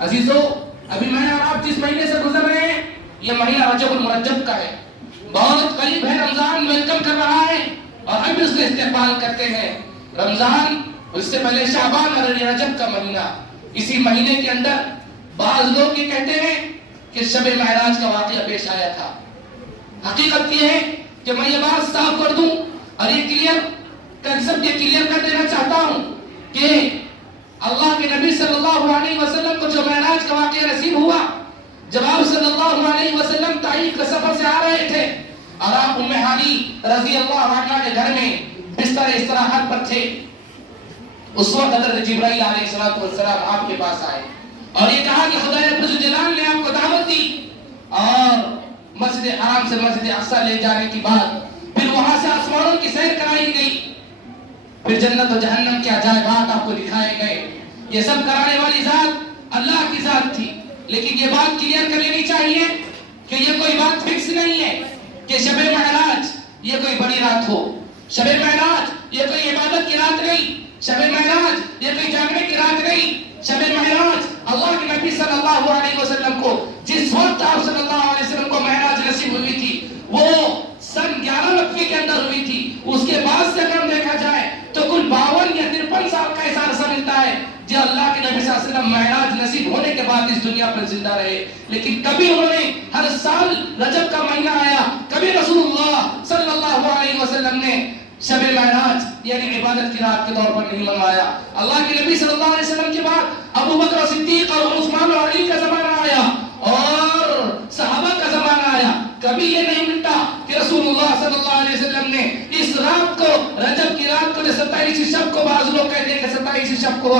عزیزو، ابھی میں اور آپ جس مہینے سے گزر رہے ہیں یہ مہینہ رجب المرجب کا ہے، بہت قریب ہے، رمضان ویلکم کر رہا ہے اور ہم اس کا استقبال کرتے ہیں۔ رمضان، اس سے پہلے شعبان اور رجب کا مہینہ، اسی مہینے کے اندر بعض لوگ یہ کہتے ہیں کہ شب معراج کا واقعہ پیش آیا تھا۔ حقیقت یہ ہے کہ میں یہ بات صاف کر دوں اور یہ کلیئر کر دینا چاہتا ہوں کہ اللہ کے نبی صلی اللہ علیہ وسلم کو جو معراج کا واقعہ نصیب ہوا، جب آپ صلی اللہ علیہ وسلم تائف کے سفر سے آ رہے تھے اور آپ ام ہانی رضی اللہ عنہ کے گھر میں بستر استراحت پر تھے، اس وقت حضرت جبرائیل علیہ السلام آپ کے پاس آئے اور یہ کہا کہ خدا رب الجلال نے آپ کو دعوت دی، اور مسجد حرام سے مسجد اقصی لے جانے کی بعد پھر وہاں سے آسمانوں کی سیر کرائی گئی، پھر جنت و جہنم کے عجائبات آپ کو دکھائے گئے۔ یہ سب کرانے والی ذات اللہ کی ذات تھی، لیکن یہ بات کلیئر کر لینی چاہیے کہ یہ کوئی بات فکس نہیں ہے کہ شب معراج یہ کوئی بڑی رات ہو، شب معراج یہ کوئی عبادت کی رات نہیں، شب معراج یہ کوئی جاگنے کی رات نہیں۔ شب معراج اللہ کے نبی صلی اللہ علیہ وسلم کو جس وقت آپ صلی اللہ علیہ وسلم کو معراج نصیب ہوئی تھی وہ سن 1190 کے اندر ہوئی تھی۔ اس کے بعد سے اگر دیکھا جائے تو کل 52 یا 53 سال کا ایسا عرصہ ملتا ہے جو اللہ کے نبی صلی اللہ علیہ وسلم معراج نصیب ہونے کے بعد اس دنیا پر زندہ رہے، لیکن کبھی انہوں نے ہر سال رجب کا مہینہ آیا، کبھی رسول اللہ صلی اللہ علیہ وسلم نے شب معراج یعنی عبادت کی رات کے طور پر نہیں منوایا۔ اللہ کے نبی صلی اللہ علیہ وسلم کے بعد ابو بکر صدیق اور عثمان اور علی کا زمانہ آیا اور صحابہ کا زمانہ آیا، کبھی یہ نہیں ملتا کہ رسول اللہ صلی اللہ علیہ وسلم نے اس رات کو، رجب کی رات کو جو 27 شب کو بعض لوگ کہتے ہیں کہ 27 شب کو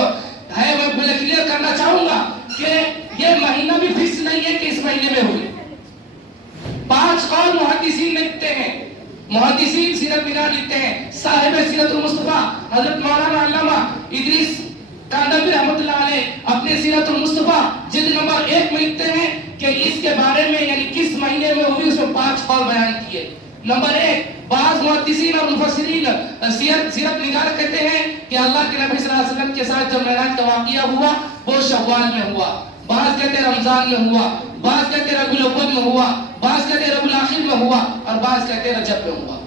ہے، میں کلیئر کرنا چاہوں گا کہ یہ مہینہ بھی فکس نہیں ہے کہ اس مہینے میں ہوئے۔ 5 قول محدثین لکھتے ہیں، محدثین سیرت نگار لکھتے ہیں، صاحب سیرت المصطفیٰ حضرت مولانا علامہ ادریس کاندھلوی رحمۃ اللہ علیہ اپنے سیرت المصطفیٰ جلد نمبر 1 میں لکھتے ہیں کہ اس کے بارے میں یعنی کس مہینے میں ہوئی اس میں 5 قول بیان کیے۔ نمبر 1، بعض محدثین اور مفسرین سیرت نگار کہتے ہیں کہ اللہ کے نبی صلی اللہ علیہ وسلم کے ساتھ جب معراج کا واقعہ ہوا وہ شوال میں ہوا، بعض کہتے ہیں رمضان میں ہوا، بعض کہتے ہیں ربیع الاول میں ہوا، بعض کہتے ہیں ربیع الاخر میں ہوا اور بعض کہتے ہیں رجب میں ہوا۔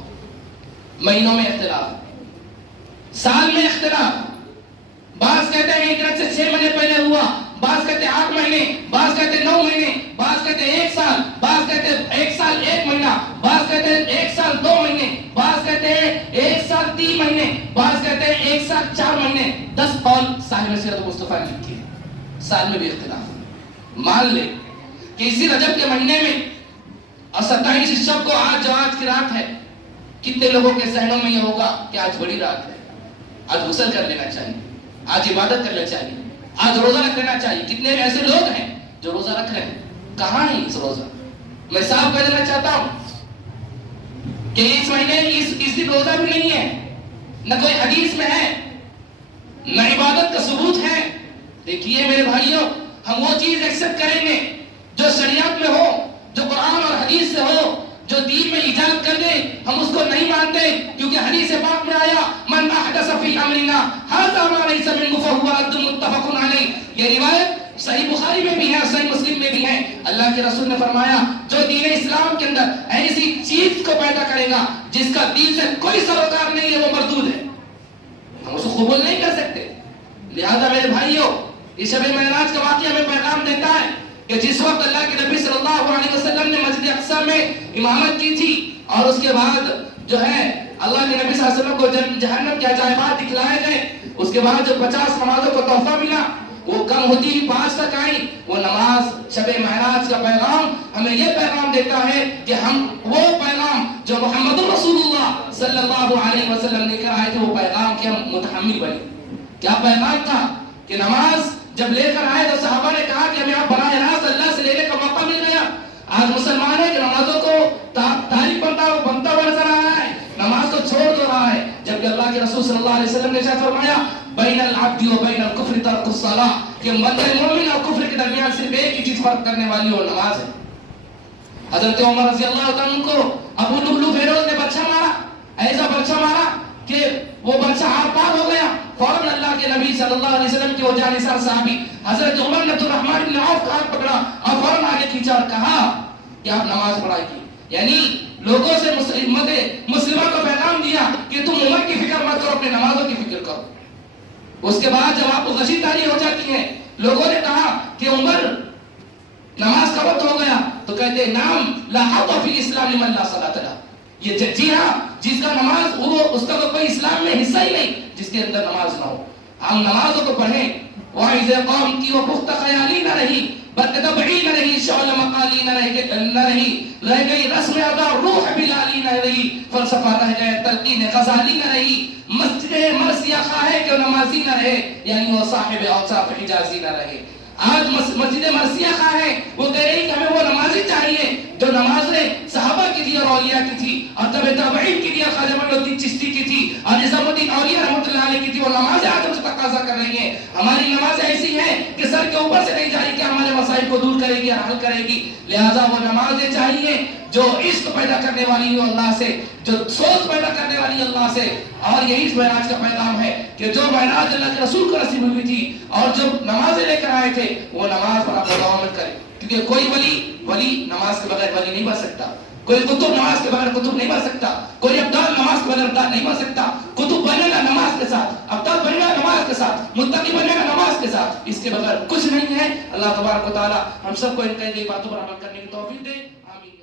مہینوں میں اختلاف، سال میں اختلاف، بعض کہتے ہیں ہجرت سے 6 مہینے پہلے ہوا، بعض کہتے ہیں 8 مہینے، بعض کہتے ہیں 9 مہینے، بعض کہتے ہیں 1 سال، بعض کہتے ہیں 1 سال 1 مہینہ، بعض کہتے ہیں 1 سال 2 مہینے، بعض کہتے ہیں 1 سال 3 مہینے، بعض کہتے ہیں 1 سال 4 مہینے۔ 10 قول صاحب سیرت مصطفیٰ نے لکھی ہے، سال میں بھی اختلاف۔ مان لے کہ اسی رجب کے مہینے میں اور 27 شب کو آج کی رات ہے، کتنے لوگوں کے ذہنوں میں یہ ہوگا کہ آج بڑی رات ہے، آج غسل کر لینا چاہیے، آج عبادت کرنا چاہیے، آج روزہ رکھ لینا چاہیے۔ کتنے ایسے لوگ ہیں جو روزہ رکھ رہے ہیں، کہاں ہے اس روزہ؟ میں صاف کہہ دینا چاہتا ہوں کہ اس مہینے اس دن روزہ بھی نہیں ہے، نہ کوئی حدیث میں ہے، نہ عبادت کا ثبوت ہے۔ دیکھیے میرے بھائیوں، ہم وہ چیز ایکسپٹ کریں گے جو شریعت میں ہو، جو قرآن اور حدیث سے ہو، جو دین میں ایجاد کر دے، ہم اس کو نہیں مانتے، کیونکہ حدیث پاک میں آیا من احدث فی امرنا ھذا ما لیس منہ فہو رد متفق علیہ۔ یہ روایت صحیح بخاری میں بھی ہے اور صحیح مسلم میں بھی ہے۔ اللہ کے رسول نے فرمایا جو دین اسلام کے اندر ایسی چیز کو پیدا کرے گا جس کا دین سے کوئی سروکار نہیں ہے وہ مردود ہے، ہم اس کو قبول نہیں کر سکتے۔ لہذا میرے بھائیوں، اس شب معراج کا واقعہ میں پیغام دیتا ہے کہ جس وقت اللہ کے نبی صلی اللہ علیہ وسلم نے مسجد اقصی میں امامت کی تھی اور اس کے بعد جو ہے اللہ کے نبی صلی اللہ علیہ وسلم کو جہنم کے عجائبات دکھلائے گئے، اس کے بعد جو 50 نمازوں کو تحفہ ملا وہ کم ہوتی 5 تک آئی۔ وہ نماز شب معراج کا پیغام ہمیں یہ پیغام دیتا ہے کہ ہم وہ پیغام جو محمد رسول اللہ صلی اللہ علیہ وسلم نے کہا ہے کہ وہ پیغام کے ہم متحمل بنے۔ کیا پیغام تھا کہ نماز جب لے کر آئے تو صحابہ نے کہا کہ ہمیں آپ براہ راست اللہ سے لینے کا موقع مل گیا۔ آج مسلمان ہے کہ نمازوں کو تاریخ بنتا ہوا نظر آ رہا ہے، نماز کو چھوڑ دو رہا ہے، جبکہ اللہ کے رسول صلی اللہ علیہ وسلم نے ارشاد فرمایا بین العبد و بین الکفر ترک الصلاۃ، کہ بندہ مومن اور کفر کے درمیان صرف ایک ہی چیز فرق کرنے والی وہ نماز ہے۔ حضرت عمر رضی اللہ عنہ کو ابو لؤلؤ فیروز نے برچھا مارا، ایسا برچھا مارا کہ وہ برچھا آر پار ہو گیا، فوراً اللہ کے نبی صلی اللہ علیہ وسلم کی وہ جانثار صحابی حضرت عمر نے عبدالرحمن بن عوف کا ہاتھ پکڑا اور فوراً آگے کھینچا اور کہا کہ آپ نماز پڑھائیے. یعنی لوگوں سے مسلمہ کو پیغام دیا کہ تم عمر کی فکر مت کرو، اپنے نمازوں کی فکر کرو. اس کے بعد جب آپ کو غشی تاری ہو جاتی ہے، لوگوں نے کہا کہ عمر نماز کا وقت ہو گیا، تو کہتے ہیں نام لا حظ فی الاسلام لمن لا صلاۃ لہ. یہ جی ہاں، جس کا نماز اس کا کوئی اسلام میں حصہ ہی نہیں جس کے اندر نماز نہ ہو. ہم نمازوں کو پڑھیں. واعظ قوم کی وہ پختہ خیالی نہ رہی، بدتبعی نہ رہی، شعل مقالی نہ رہی، رہ گئی رسم ادا روح بلالی نہ رہی، فلسفہ رہ گئے تلقین غزالی نہ رہی. مسجد مرثیہ خواہ ہے کہ نمازی نہ رہے، یعنی وہ صاحب اوصاف حجازی نہ رہے. آج مسجد مرثیہ خواہ ہے، وہ کہہ رہی کہ ہمیں وہ نمازی چاہیے جو نمازیں صحابہ کی تھی اور اولیاء کی تھی اور تبع تابعین کی تھی اور خواجہ معین الدین چشتی کی تھی اور نظام الدین اولیاء رحمۃ اللہ علیہ کی تھی. وہ نمازیں آج ہم سے تقاضا کر رہی ہیں. ہماری نمازیں ایسی ہیں کہ سر کے اوپر سے نہیں جا رہی کہ ہمارے مسائل کو دور کرے گی اور حل کرے گی. لہذا وہ نمازیں چاہیے جو عشق پیدا کرنے والی ہو اللہ سے، جو سوچ پیدا کرنے والی اللہ سے. اور یہی اس معراج کا پیغام ہے کہ جو معراج اللہ کے رسول کو نصیب ہوئی تھی اور جو نمازیں لے کر آئے تھے وہ نماز پر آپ مداومت کریں. کیونکہ کوئی ولی نماز کے بغیر ولی نہیں بن سکتا، کوئی کتب نماز کے بغیر کتب نہیں بن سکتا، کوئی ابدال نماز کے بغیر ابدال نہیں بن سکتا. کتب بنے گا نماز کے ساتھ، ابدال بنے گا نماز کے ساتھ، متقی بنے گا نماز کے ساتھ. اس کے بغیر کچھ نہیں ہے. اللہ تبارک و تعالی ہم سب کو ان کی باتوں پر عمل کرنے کی توفیق دے. آمین.